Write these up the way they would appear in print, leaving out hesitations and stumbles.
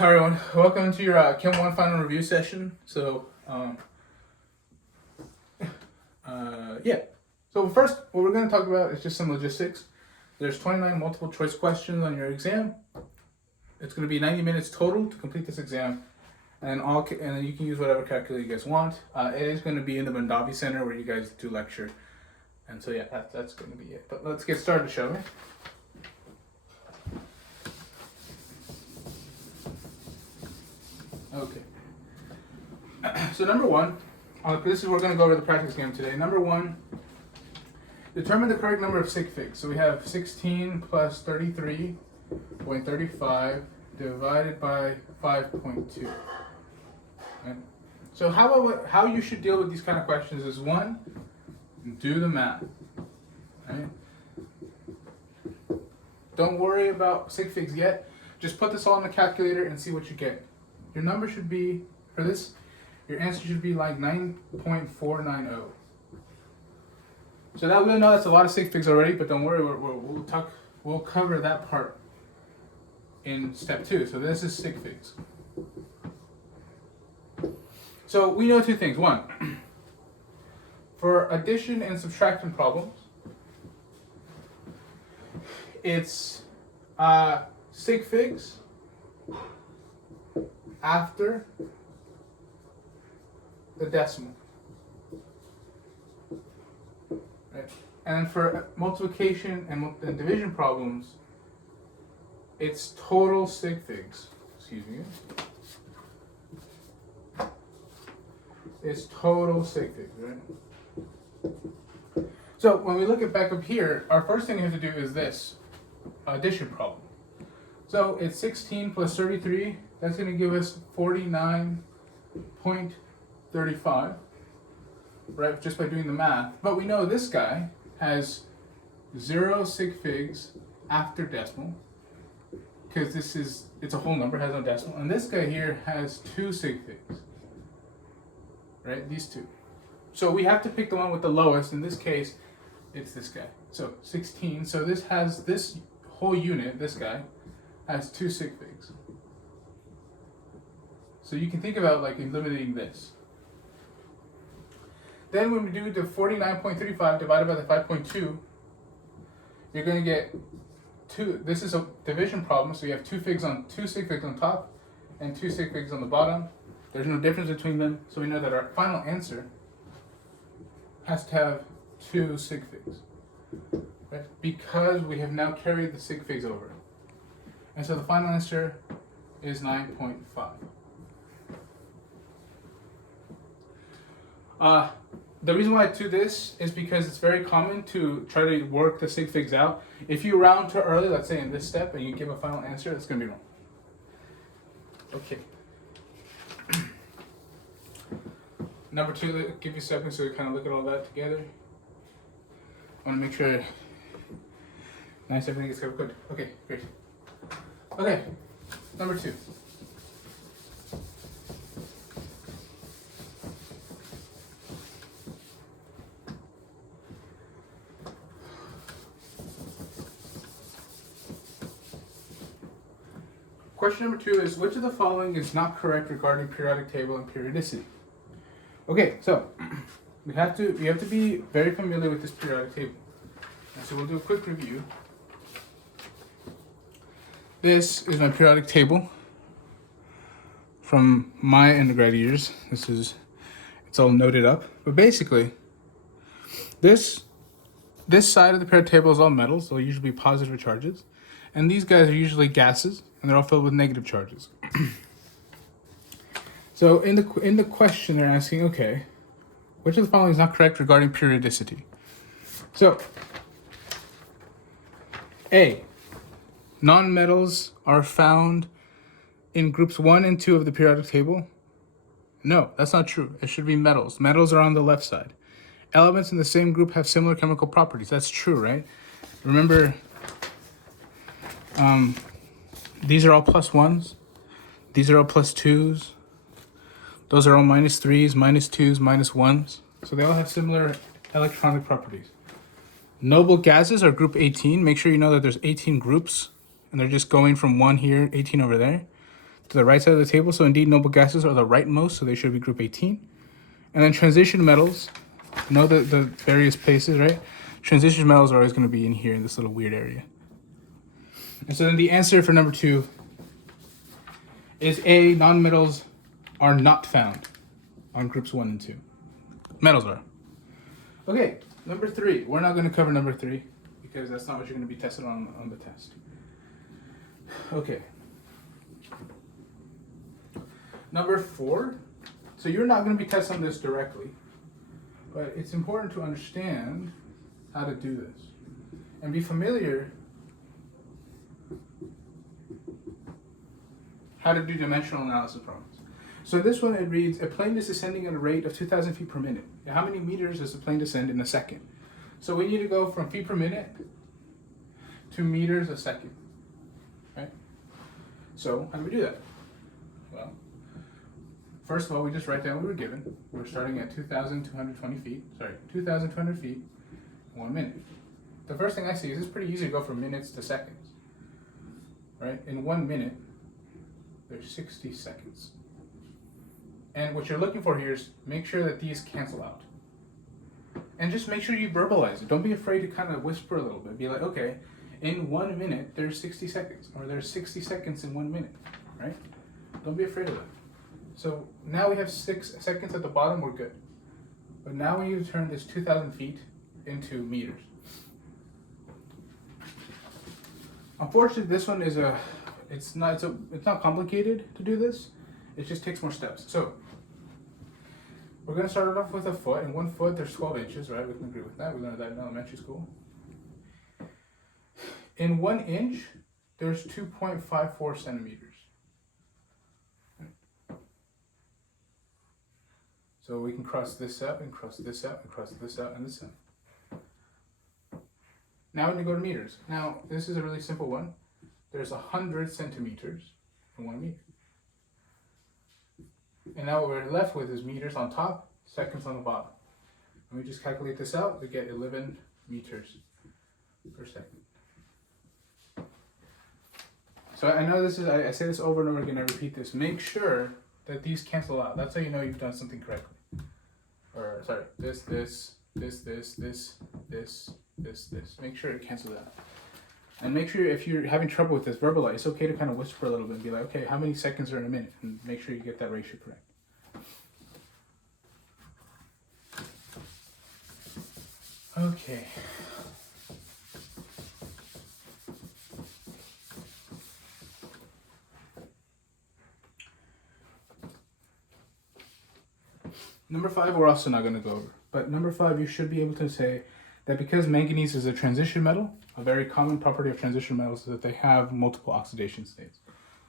Hi everyone, welcome to your Chem 1 final review session. So, So first, what we're going to talk about is just some logistics. There's 29 multiple choice questions on your exam. It's going to be 90 minutes total to complete this exam. And then you can use whatever calculator you guys want. It is going to be in the Mandavi Center where you guys do lecture. And so yeah, that's going to be it. But let's get started, shall we? Okay. So number one, this is we're going to go over the practice game today. Number one, determine the correct number of sig figs. So we have 16 plus 33.35 divided by 5.2. Right? So how you should deal with these kind of questions is one, do the math. Right? Don't worry about sig figs yet. Just put this all in the calculator and see what you get. Your number should be, for this, your answer should be like 9.490. So that we know that's a lot of sig figs already, but don't worry, we'll cover that part in step 2. So this is sig figs. So we know two things. One, for addition and subtraction problems, it's sig figs after the decimal. Right? And for multiplication and division problems, it's total sig figs. Excuse me. It's total sig figs, right? So when we look at back up here, our first thing we have to do is this addition problem. So it's 16 plus 33. That's going to give us 49.35, right? Just by doing the math. But we know this guy has 0 sig figs after decimal, because it's a whole number, has no decimal. And this guy here has 2 sig figs, right? These two. So we have to pick the one with the lowest. In this case, it's this guy. So 16. So this whole unit, this guy, has 2 sig figs. So you can think about like eliminating this. Then when we do the 49.35 divided by the 5.2, you're going to get 2. This is a division problem, so you have 2 sig figs on top and 2 sig figs on the bottom. There's no difference between them, so we know that our final answer has to have 2 sig figs, right? Because we have now carried the sig figs over. And so the final answer is 9.5. The reason why I do this is because it's very common to try to work the sig figs out. If you round too early, let's say in this step, and you give a final answer, that's going to be wrong. Okay. Number 2, give you a second so we kind of look at all that together. I want to make sure everything gets covered. Good. Okay, great. Okay, number 2. Question number 2 is, which of the following is not correct regarding periodic table and periodicity? Okay, so we have to be very familiar with this periodic table. And so we'll do a quick review. This is my periodic table from my undergrad years. It's all noted up. But basically, this side of the periodic table is all metals, so usually be positive charges. And these guys are usually gases, and they're all filled with negative charges. So in the question, they're asking, okay, which of the following is not correct regarding periodicity? So, A, non-metals are found in groups 1 and 2 of the periodic table. No, that's not true. It should be metals. Metals are on the left side. Elements in the same group have similar chemical properties. That's true, right? Remember, these are all +1s. These are all +2s. Those are all -3s, -2s, -1s. So they all have similar electronic properties. Noble gases are group 18. Make sure you know that there's 18 groups, and they're just going from 1 here, 18 over there. to the right side of the table. So indeed, noble gases are the rightmost, so they should be group 18. And then transition metals, know the various places, right? Transition metals are always going to be in here in this little weird area. And so then the answer for number 2 is A, nonmetals are not found on groups 1 and 2. Metals are. Okay, number 3. We're not going to cover number 3 because that's not what you're going to be tested on the test. Okay. Number 4. So you're not going to be tested on this directly, but it's important to understand how to do this and be familiar how to do dimensional analysis problems. So this one, it reads, a plane is descending at a rate of 2,000 feet per minute. How many meters does the plane descend in a second? So we need to go from feet per minute to meters a second, right? So how do we do that? Well, first of all, we just write down what we were given. We're starting at 2,200 feet in 1 minute. The first thing I see is it's pretty easy to go from minutes to seconds, right? In 1 minute, there's 60 seconds. And what you're looking for here is make sure that these cancel out. And just make sure you verbalize it. Don't be afraid to kind of whisper a little bit. Be like, okay, in 1 minute, there's 60 seconds. Or there's 60 seconds in 1 minute, right? Don't be afraid of that. So now we have 6 seconds at the bottom, we're good. But now we need to turn this 2,000 feet into meters. Unfortunately, this one is it's not complicated to do this. It just takes more steps. So we're going to start it off with a foot. In 1 foot, there's 12 inches, right? We can agree with that. We learned that in elementary school. In 1 inch, there's 2.54 centimeters. So we can cross this out and cross this out and cross this out and this out. Now we need to go to meters. Now, this is a really simple one. There's 100 centimeters in 1 meter. And now what we're left with is meters on top, seconds on the bottom. And we just calculate this out, we get 11 meters per second. So I know this is, I say this over and over again, I repeat this. Make sure that these cancel out. That's how you know you've done something correctly. Or, sorry, this. Make sure it cancels out. And make sure if you're having trouble with this, verbalize. It's okay to kind of whisper a little bit and be like, okay, how many seconds are in a minute? And make sure you get that ratio correct. Okay. Number 5, we're also not going to go over. But number 5, you should be able to say that because manganese is a transition metal, a very common property of transition metals is that they have multiple oxidation states.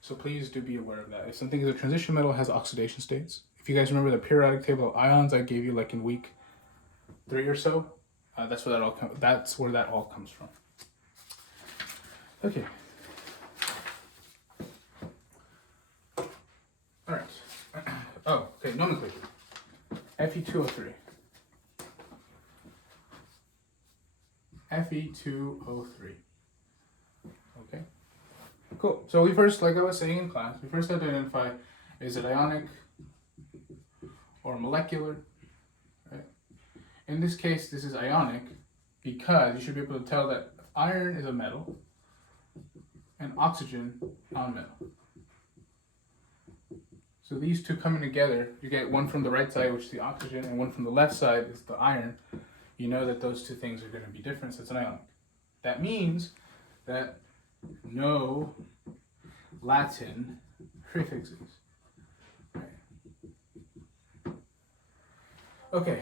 So please do be aware of that. If something is a transition metal, it has oxidation states. If you guys remember the periodic table of ions I gave you like in week 3 or so, that's where that all comes from. Okay. All right. Oh, okay. Nomenclature. Fe2O3. Fe2O3. Okay. Cool. So we first, like I was saying in class, we first have to identify, is it ionic or molecular? Right? In this case, this is ionic because you should be able to tell that iron is a metal and oxygen non-metal. So these two coming together, you get one from the right side, which is the oxygen, and one from the left side is the iron. You know that those two things are going to be different, so it's an ionic. That means that no Latin prefixes. Okay.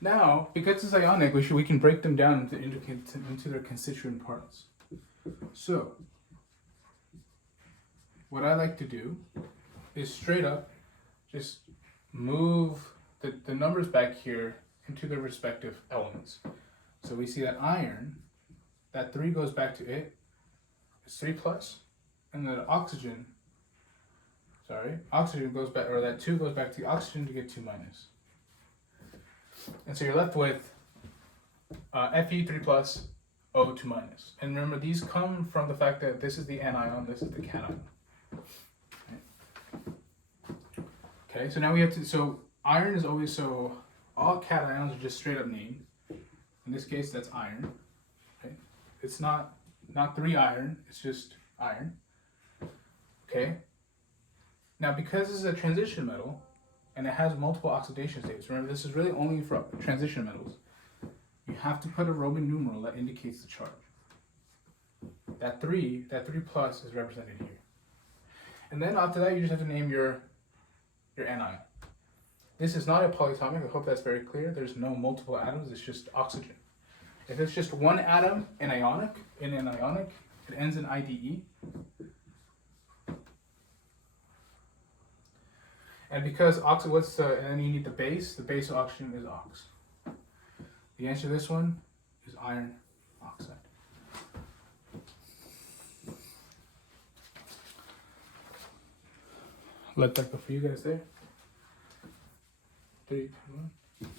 Now, because it's ionic, we can break them down into their constituent parts. So, what I like to do is straight up just move the numbers back here into their respective elements. So we see that iron, that 3 goes back to it, it's 3 plus, and then oxygen goes back, or that 2 goes back to the oxygen to get 2 minus. And so you're left with Fe 3 plus, O2 minus. And remember, these come from the fact that this is the anion, this is the cation. Okay, so now we have to, so iron is always, so all cations are just straight up named. In this case, that's iron. Okay, it's not 3 iron, it's just iron. Okay, now because this is a transition metal, and it has multiple oxidation states, remember this is really only for transition metals, you have to put a Roman numeral that indicates the charge. That 3 plus is represented here. And then after that, you just have to name your anion. This is not a polyatomic, I hope that's very clear. There's no multiple atoms, it's just oxygen. If it's just one atom in an ionic, it ends in IDE. And because and then you need the base of oxygen is ox. The answer to this one is iron oxide. Let that go for you guys there. 3, 2, 1.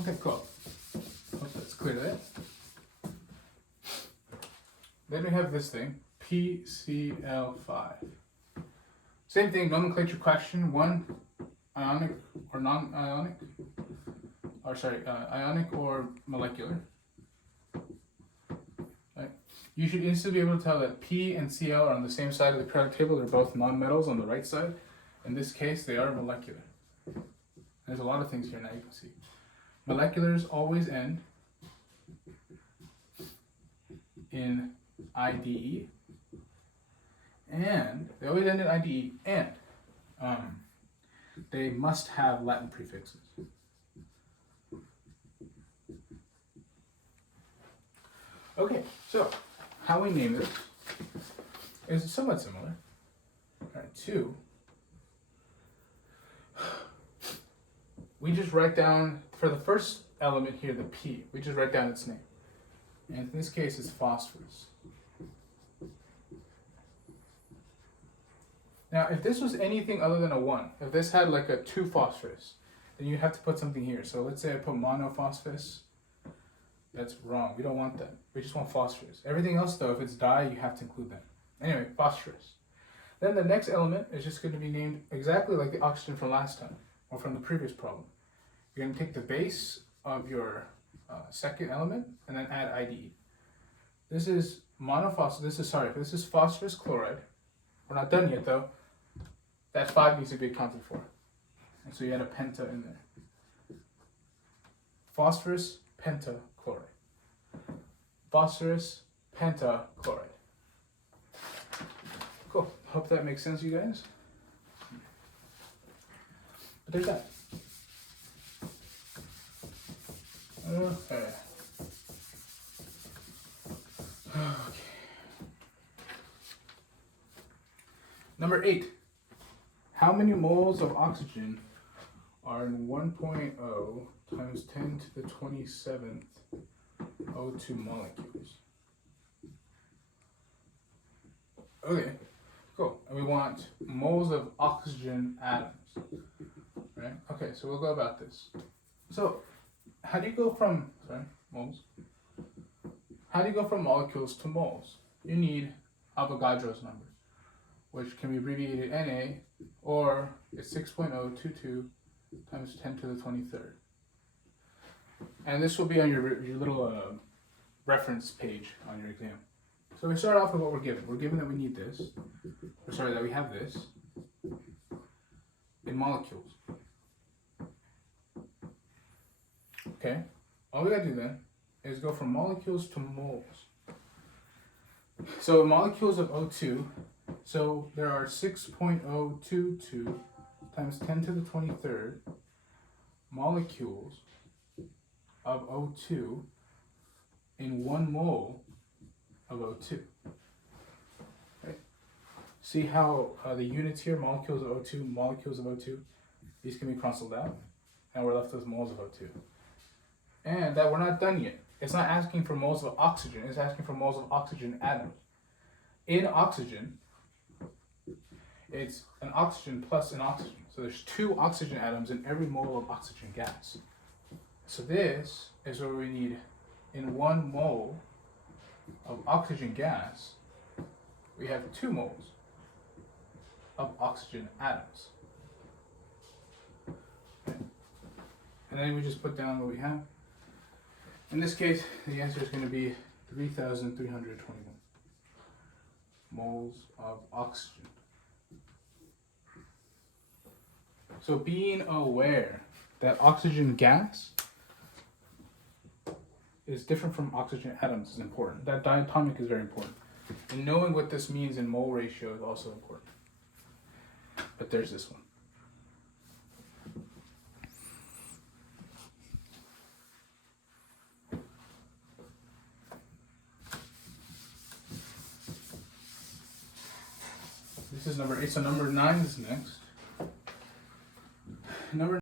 Okay, cool. Hope that's clear there. Then we have this thing, PCl5. Same thing, nomenclature question. 1, ionic or non-ionic. Or sorry, ionic or molecular. Right. You should instantly be able to tell that P and Cl are on the same side of the periodic table. They're both non-metals on the right side. In this case, they are molecular. There's a lot of things here now you can see. Moleculars always end in IDE. And they always end in IDE, and they must have Latin prefixes. Okay, so how we name this is somewhat similar. All right, 2. We just write down, for the first element here, the P, we just write down its name. And in this case, it's phosphorus. Now, if this was anything other than a 1, if this had like a 2 phosphorus, then you have to put something here. So let's say I put monophosphorus. That's wrong. We don't want that. We just want phosphorus. Everything else, though, if it's di, you have to include that. Anyway, phosphorus. Then the next element is just going to be named exactly like the oxygen from last time, or from the previous problem. You're going to take the base of your second element and then add IDE. This is monophosphorus. This is phosphorus chloride. We're not done yet, though. That 5 needs to be accounted for. And so you add a penta in there. Phosphorus pentachloride. Phosphorus pentachloride. Cool. Hope that makes sense, you guys. But there's that. Okay. Number 8. How many moles of oxygen are in 1.0 times 10 to the 27th O2 molecules? Okay, cool. And we want moles of oxygen atoms, right? Okay, so we'll go about this. So, how do you go from, moles? How do you go from molecules to moles? You need Avogadro's number, which can be abbreviated Na, or it's 6.022 times 10 to the 23rd. And this will be on your little reference page on your exam. So we start off with what we're given. We're given that we need this, that we have this in molecules. Okay, all we gotta do then is go from molecules to moles. So molecules of O2, so there are 6.022 times 10 to the 23rd molecules of O2 in 1 mole of O2. Right? See how the units here, molecules of O2, these can be cancelled out, and we're left with moles of O2. And that we're not done yet. It's not asking for moles of oxygen, it's asking for moles of oxygen atoms. In oxygen, it's an oxygen plus an oxygen. So there's 2 oxygen atoms in every mole of oxygen gas. So this is where we need in 1 mole of oxygen gas, we have 2 moles of oxygen atoms. Okay. And then we just put down what we have. In this case, the answer is going to be 3,321 moles of oxygen. So being aware that oxygen gas is different from oxygen atoms is important. That diatomic is very important. And knowing what this means in mole ratio is also important. But there's this one. This is number 8, so number 9 is next. Number